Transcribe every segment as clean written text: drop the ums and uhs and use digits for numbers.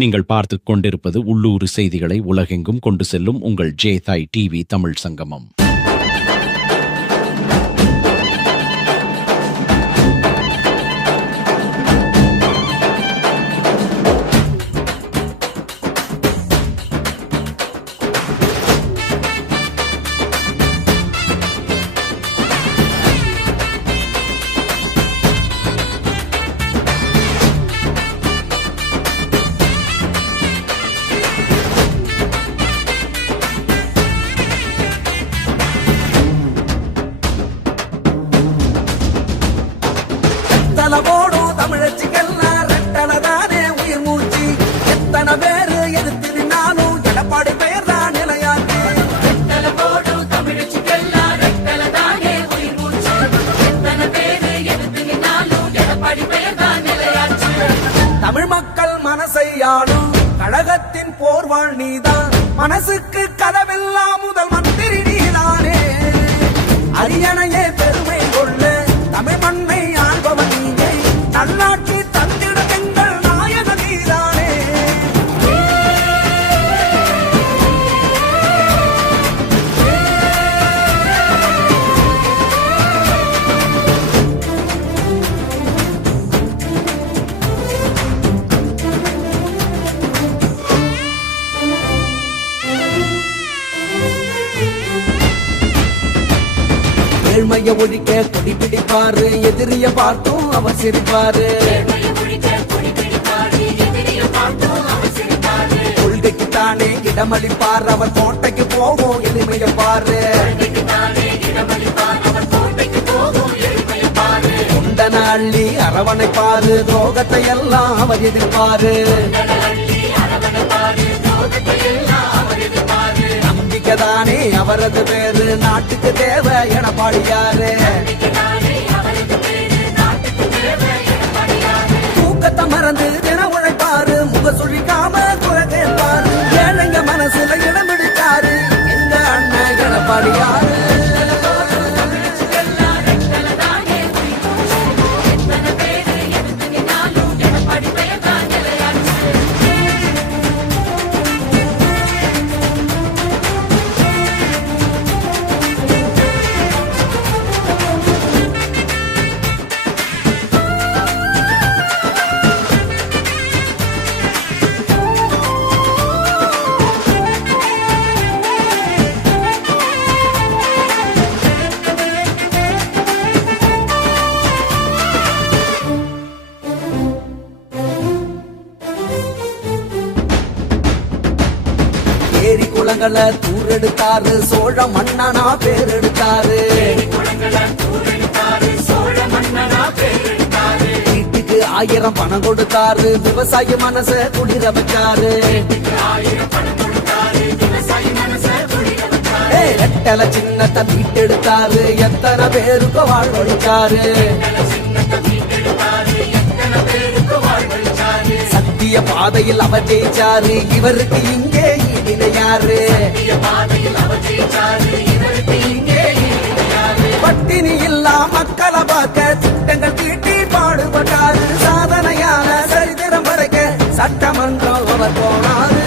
நீங்கள் பார்த்துக் கொண்டிருப்பது உள்ளூர் செய்திகளை உலகெங்கும் கொண்டு செல்லும் உங்கள் ஜேதாய் டிவி தமிழ் சங்கமம். தமிழச்சிக்கெல்லாம் ரெட்டலதானே உயிர் மூச்சு. எத்தனை பேரு எதிர்த்து நின்னாலும் எடப்பாடி பெயர் தான் நிலையாச்சு. தமிழ் மக்கள் மனசை ஆளும் கழகத்தின் போர்வாள் நீதான். மனசுக்கு கதவெல்லாம் முதல் மந்திரி நீதானே. அரியணையே பெருமை கொள்ள தமிழ் மண்ணை ஆள்பவன் நீயே. நல்லாட்சி தந்திட எங்கள் நாயக நீதானே. ஏழ்மைய ஒழிக்க கொடி பிடிப்பாரு, எதிரிய பார்த்தும் அவர் சிரிப்பாரு. கொள்கைக்கு தானே இடமளிப்பார், அவர் கோட்டைக்கு போகும் எளிமைய பாரு. குண்டன அள்ளி அரவணைப்பாரு, துரோகத்தை எல்லாம் அவர் எதிர்ப்பாரு. நம்பிக்கைதானே அவரது பேரு, நாட்டுக்கு தேவை எடப்பாடியாரு. தூக்கத்தை மறந்து தின உழைப்பாரு, முக சுழிக்காம குறை கேட்பாரு. ஏழைங்க மனசுல இடம் பிடிச்சாரு எங்க அண்ணன் எடப்பாடியாரு. ஏரி குளங்களை தூரெடுத்தாரு, சோழ மன்னனா பேர் எடுத்தாரு. வீட்டுக்கு 1000 பணம் கொடுத்தாரு, விவசாய மனச குளிர வச்சாரு. ரெட்டல சின்னத்தை மீட்டெடுத்தாரு, எத்தனை பேருக்கு வாழ்வழிச்சாரு. சத்திய பாதையில் அவர் ஜெயிச்சாரு, இவருக்கு இங்கே ஈடினையாரு. பட்டினி இல்லா மக்களை பார்க்க திட்டங்கள் தீட்டி பாடுபட்டாரு. சாதனையான சரித்திரம் வரைக்க சட்டமன்றம் அவர் போனாரு.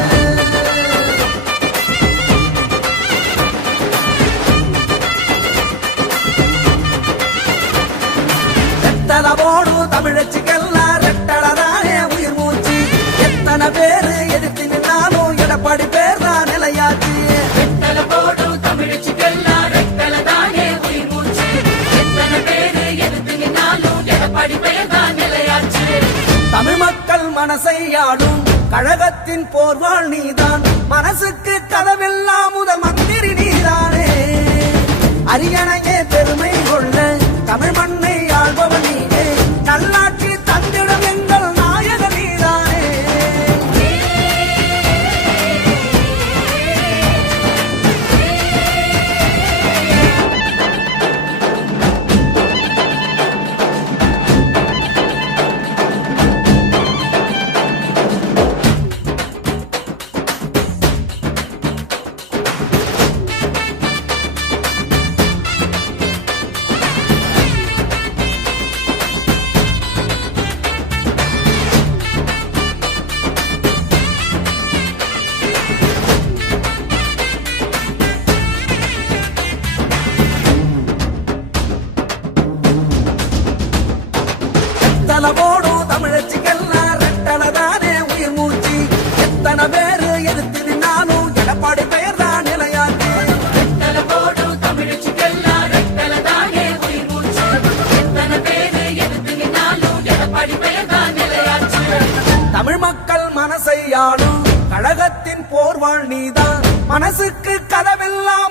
ரெட்டலவோடு தமிழச்சிக்கெல்லாம் ரெட்டலதானே உயிர் மூச்சு. எத்தனை பேரு எதிர்த்து நின்னாலும் எடப்பாடி பேர் தான் நிலையாச்சு. தமிழ் மக்கள் மனசை ஆளும் கழகத்தின் போர்வாள் நீதான். மனசுக்கு கதவெல்லாம் முதல் மந்திரி நீதானே. அரியணையே பெருமை கொள்ள தமிழ் மண்ணை ஆள்பவன் நீயே. நல்லாட்சி தந்திடம் எங்கள் நாயக நீதானே. ஓர் வாழ் நீதான் மனசுக்கு கதவெல்லாம்